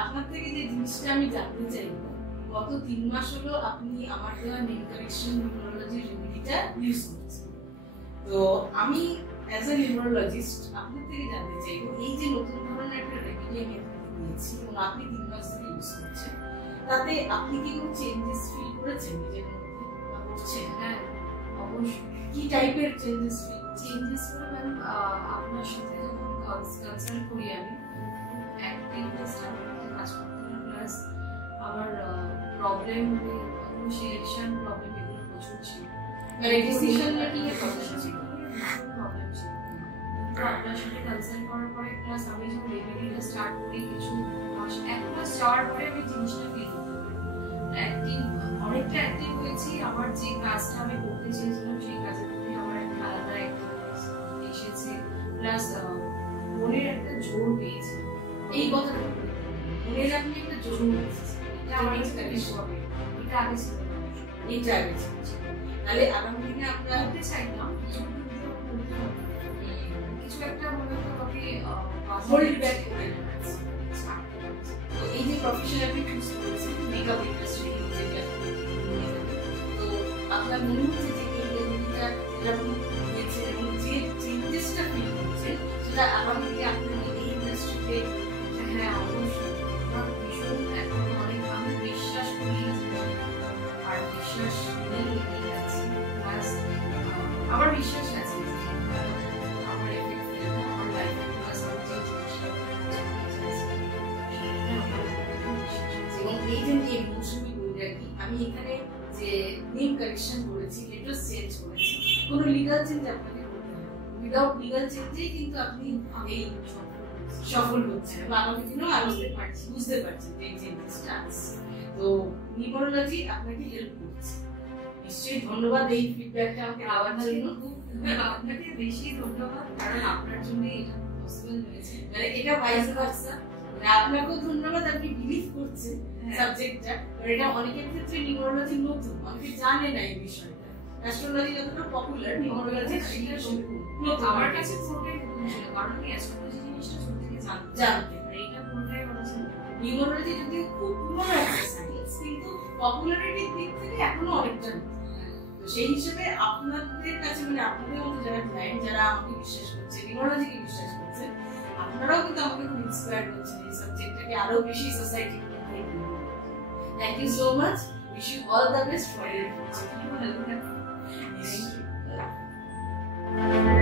আপনার থেকে যে জিনিসটা আমি জানতে চাইব, গত 3 মাস হলো আপনি আমার দেওয়া নেল কারেকশন নিউরোলজি রেমেডিটা ইউজ করছেন। তো আমি অ্যাজ এ নিউরোলজিস্ট আপনার থেকে জানতে চাইব, এই যে নতুন ধরনের একটা রেমেডি আমি আপনাকে দিয়েছি এবং আপনি 3 মাস ধরে ইউজ করছেন, তাতে আপনি কি কোনো চেঞ্জেস ফিল করেছেন নিজের মধ্যে বা করছেন? হ্যাঁ, অবশ্যই। কি টাইপের চেঞ্জেস ফিল? চেঞ্জেস করে ম্যাম, আপনার সাথে যখন কনসাল্ট করি আমি, অ্যাক্টিভনেসটা আমার মধ্যে কাজ করতে হয়, প্লাস আমার প্রবলেম মানে সিলেকশন প্রবলেম এগুলো প্রচুর ছিল, মানে ডিসিশন মেকিং এর প্রবলেম ছিল। প্রবলেম ছিল। তো আপনার সাথে কনসাল্ট করার পরে প্লাস আমি যখন রেমেডিটা স্টার্ট করি কিছু মাস, 1 মাস যাওয়ার পরে আমি জিনিসটা ফিল করতে পারি অ্যাক্টিভ, অনেকটা অ্যাক্টিভ হয়েছি। আমার যে কাজটা আমি করতে চেয়েছিলাম সেই কাজের প্রতি আমার একটা আলাদা অ্যাক্টিভনেস এসেছে, প্লাস মনের একটা জোর পেয়েছি। এই কথাটা মনের আপনি একটা জোর পেয়েছেন, এটা আমার কাছে বেশি হবে, এটা আগে ছিল না। এইটা আগে ছিল। তাহলে আগামী দিনে আমরা করতে চাইতাম কিছু একটা মনে হতো কাউকে হোল্ড ব্যাক করে রাখছি। তো এই যে প্রফেশন আপনি চুজ করেছেন মেকআপ ইন্ডাস্ট্রি, তো আপনার মনে হচ্ছে যে এই রেমেডিটা এরকম হয়েছে এবং যে চেঞ্জেসটা ফিল করছে সেটা আগামী দিনে আপনাকে এই ইন্ডাস্ট্রিতে? হ্যাঁ, অবশ্যই। আমার ভীষণ এখন অনেক, আমি বিশ্বাস করি আর বিশ্বাস নিয়ে এগিয়ে যাচ্ছি, প্লাস আমার বিশ্বাস আছে যে আমার এফেক্ট আমার লাইফে, প্লাস আমি যে জিনিসটা এবং এই যে নিয়ে মৌসুমি বৈরাগী, আমি এখানে যে নেম কারেকশন করেছি, লেটার চেঞ্জ করেছি, কোনো লিগাল চেঞ্জ আপনাকে করতে হবে, উইদাউট লিগাল চেঞ্জেই কিন্তু আপনি এই সফল হচ্ছেন এবং আগামী দিনেও আরো বুঝতে পারছেন যে এই চেঞ্জেসটা আছে। তো নিউরোলজি আপনাকে হেল্প করছে, নিশ্চয়ই ধন্যবাদ এই ফিডব্যাকটা আমাকে দেওয়ার জন্য। আপনাকে বেশি ধন্যবাদ, কারণ আপনার জন্য এটা পসিবল হয়েছে। মানে এটা ভাইস ভার্সা, আপনাকেও ধন্যবাদ, আপনি বিলিভ করছেন সাবজেক্টটা। এটা অনেকের ক্ষেত্রে নিউরোলজি নতুন, অনেকে জানে না এই বিষয়টা। অ্যাস্ট্রোলজি যতটা পপুলার, নিউরোলজি আমার কাছে পুরোটাই নতুন ছিল, কারণ আমি অ্যাস্ট্রোলজি জিনিসটা ছোট থেকে জানতে এটা পুরোটাই আমার কাছে। নিউরোলজি যদিও খুব পুরনো একটা সায়েন্স, কিন্তু পপুলারিটির দিক থেকে এখনো অনেকটা নতুন। তো সেই হিসেবে আপনাদের কাছে, মানে আপনাদের মতো যারা ক্লায়েন্ট, যারা আমাকে বিশ্বাস করছে, নিউরোলজিকে বিশ্বাস করছে, আপনারাও কিন্তু আমাকে খুব ইন্সপায়ার করছেন এই সাবজেক্টটাকে আরো বেশি সোসাইটির মধ্যে। Thank you so much, wish you all the best for your future. ভালো থাকবেন। Thank you.